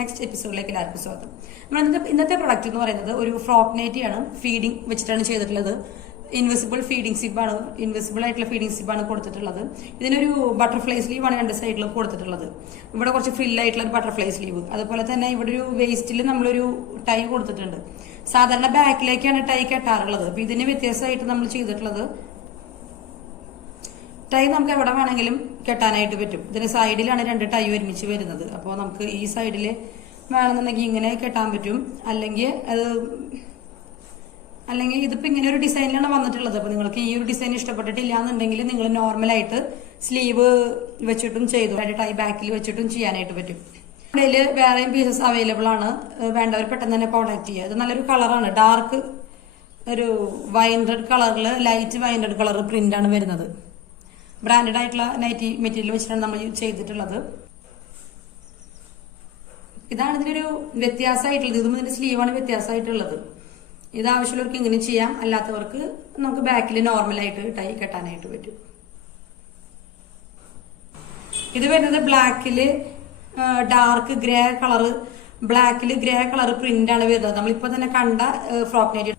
Next എപ്പിസോഡിലേക്ക് എല്ലാവർക്കും സ്വാഗതം. നമ്മൾ ഇന്നത്തെ പ്രൊഡക്റ്റ് എന്ന് പറയുന്നത് ഒരു ഫ്രോക്ക് നൈറ്റിയാണ്. ഫീഡിംഗ് വെച്ചിട്ടാണ് ചെയ്തിട്ടുള്ളത്. ഇൻവിസിബിൾ ഫീഡിംഗ് സിബാണ്, ഇൻവിസിബിൾ ആയിട്ടുള്ള ഫീഡിംഗ് സിബാണ് കൊടുത്തിട്ടുള്ളത്. ഇതിനൊരു ബട്ടർഫ്ലൈ സ്ലീവാണ് രണ്ട് സൈഡിലും കൊടുത്തിട്ടുള്ളത്. ഇവിടെ കുറച്ച് ഫ്രില്ലായിട്ടുള്ള ഒരു ബട്ടർഫ്ലൈ സ്ലീവ്, അതുപോലെ തന്നെ ഇവിടെ ഒരു വേസ്റ്റിൽ നമ്മളൊരു ടൈ കൊടുത്തിട്ടുണ്ട്. സാധാരണ ബാക്കിലേക്കാണ് ടൈ കെട്ടാറുള്ളത്. അപ്പൊ ഇതിന് വ്യത്യാസമായിട്ട് നമ്മൾ ചെയ്തിട്ടുള്ളത് ടൈ നമുക്ക് എവിടെ വേണമെങ്കിലും കെട്ടാനായിട്ട് പറ്റും. ഇതിന് സൈഡിലാണ് രണ്ട് ടൈ ഒരുമിച്ച് വരുന്നത്. അപ്പോൾ നമുക്ക് ഈ സൈഡിൽ വേണമെന്നുണ്ടെങ്കിൽ ഇങ്ങനെ കെട്ടാൻ പറ്റും, അല്ലെങ്കിൽ ഇതിപ്പോ ഇങ്ങനെ ഒരു ഡിസൈനിലാണ് വന്നിട്ടുള്ളത്. അപ്പൊ നിങ്ങൾക്ക് ഈ ഒരു ഡിസൈൻ ഇഷ്ടപ്പെട്ടിട്ടില്ല എന്നുണ്ടെങ്കിൽ നിങ്ങൾ നോർമലായിട്ട് സ്ലീവ് വെച്ചിട്ടും ചെയ്തു, ടൈ ബാക്കിൽ വെച്ചിട്ടും ചെയ്യാനായിട്ട് പറ്റും. ഇതിൽ വേറെയും പീസസ് അവൈലബിൾ ആണ്. വേണ്ടവർ പെട്ടെന്ന് തന്നെ കോൺടാക്ട് ചെയ്യുക. ഇത് നല്ലൊരു കളറാണ്, ഡാർക്ക് ഒരു വൈൻ റെഡ് കളറിൽ light wine red colour print ആണ് വരുന്നത്. ബ്രാൻഡഡ് ആയിട്ടുള്ള നൈറ്റി മെറ്റീരിയൽ വെച്ചിട്ടാണ് നമ്മൾ ചെയ്തിട്ടുള്ളത്. ഇതാണ് ഇതിനൊരു വ്യത്യാസമായിട്ടുള്ളത്. ഇതും ഇതിന്റെ സ്ലീവാണ് വ്യത്യാസമായിട്ടുള്ളത്. ഇത് ആവശ്യമുള്ളവർക്ക് ഇങ്ങനെ ചെയ്യാം, അല്ലാത്തവർക്ക് നമുക്ക് ബാക്കിൽ നോർമലായിട്ട് ടൈ കെട്ടാനായിട്ട് പറ്റും. ഇത് വരുന്നത് ബ്ലാക്കില് ഡാർക്ക് ഗ്രേ കളറ്, ബ്ലാക്കില് ഗ്രേ കളർ പ്രിന്റ് ആണ് വരുന്നത്. നമ്മളിപ്പോ തന്നെ കണ്ട ഫ്രോക്ക് നൈറ്റി.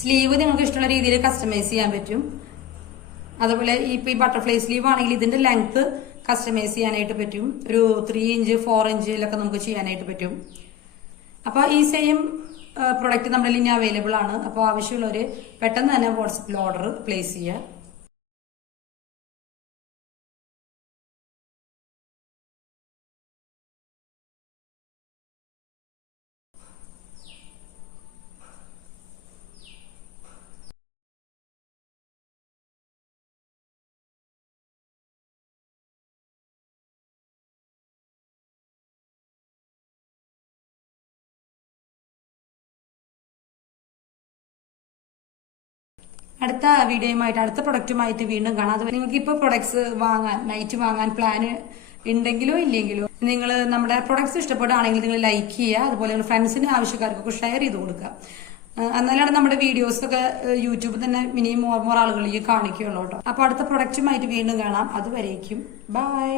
സ്ലീവ് നിങ്ങൾക്ക് ഇഷ്ടമുള്ള രീതിയിൽ കസ്റ്റമൈസ് ചെയ്യാൻ പറ്റും. അതുപോലെ ഇപ്പൊ ഈ ബട്ടർഫ്ലൈ സ്ലീവ് ആണെങ്കിൽ ഇതിന്റെ ലെങ്ത് കസ്റ്റമൈസ് ചെയ്യാനായിട്ട് പറ്റും. ഒരു 3 ഇഞ്ച് 4 ഇഞ്ചിലൊക്കെ നമുക്ക് ചെയ്യാനായിട്ട് പറ്റും. അപ്പൊ ഈ സെയിം പ്രൊഡക്റ്റ് നമ്മുടെ ഇനി അവൈലബിൾ ആണ്. അപ്പോൾ ആവശ്യമുള്ളവര് പെട്ടെന്ന് തന്നെ വാട്സപ്പിൽ ഓർഡർ പ്ലേസ് ചെയ്യുക. അടുത്ത വീഡിയോയുമായിട്ട് അടുത്ത പ്രൊഡക്റ്റുമായിട്ട് വീണ്ടും കാണാം. അതുപോലെ നിങ്ങൾക്ക് ഇപ്പോൾ പ്രൊഡക്ട്സ് വാങ്ങാൻ, നൈറ്റ് വാങ്ങാൻ പ്ലാൻ ഉണ്ടെങ്കിലോ ഇല്ലെങ്കിലോ നിങ്ങൾ നമ്മുടെ പ്രൊഡക്ട്സ് ഇഷ്ടപ്പെടുകയാണെങ്കിൽ നിങ്ങൾ ലൈക്ക് ചെയ്യുക. അതുപോലെ നിങ്ങൾ ഫ്രണ്ട്സിന് ആവശ്യക്കാർക്കൊക്കെ ഷെയർ ചെയ്ത് കൊടുക്കുക. എന്നാലാണ് നമ്മുടെ വീഡിയോസ് ഒക്കെ യൂട്യൂബിൽ തന്നെ മിനിമം മോർ ആളുകളിലേക്ക് കാണിക്കുകയുള്ളൂ കേട്ടോ. അപ്പൊ അടുത്ത പ്രൊഡക്റ്റുമായിട്ട് വീണ്ടും കാണാം. അതുവരേക്കും ബൈ.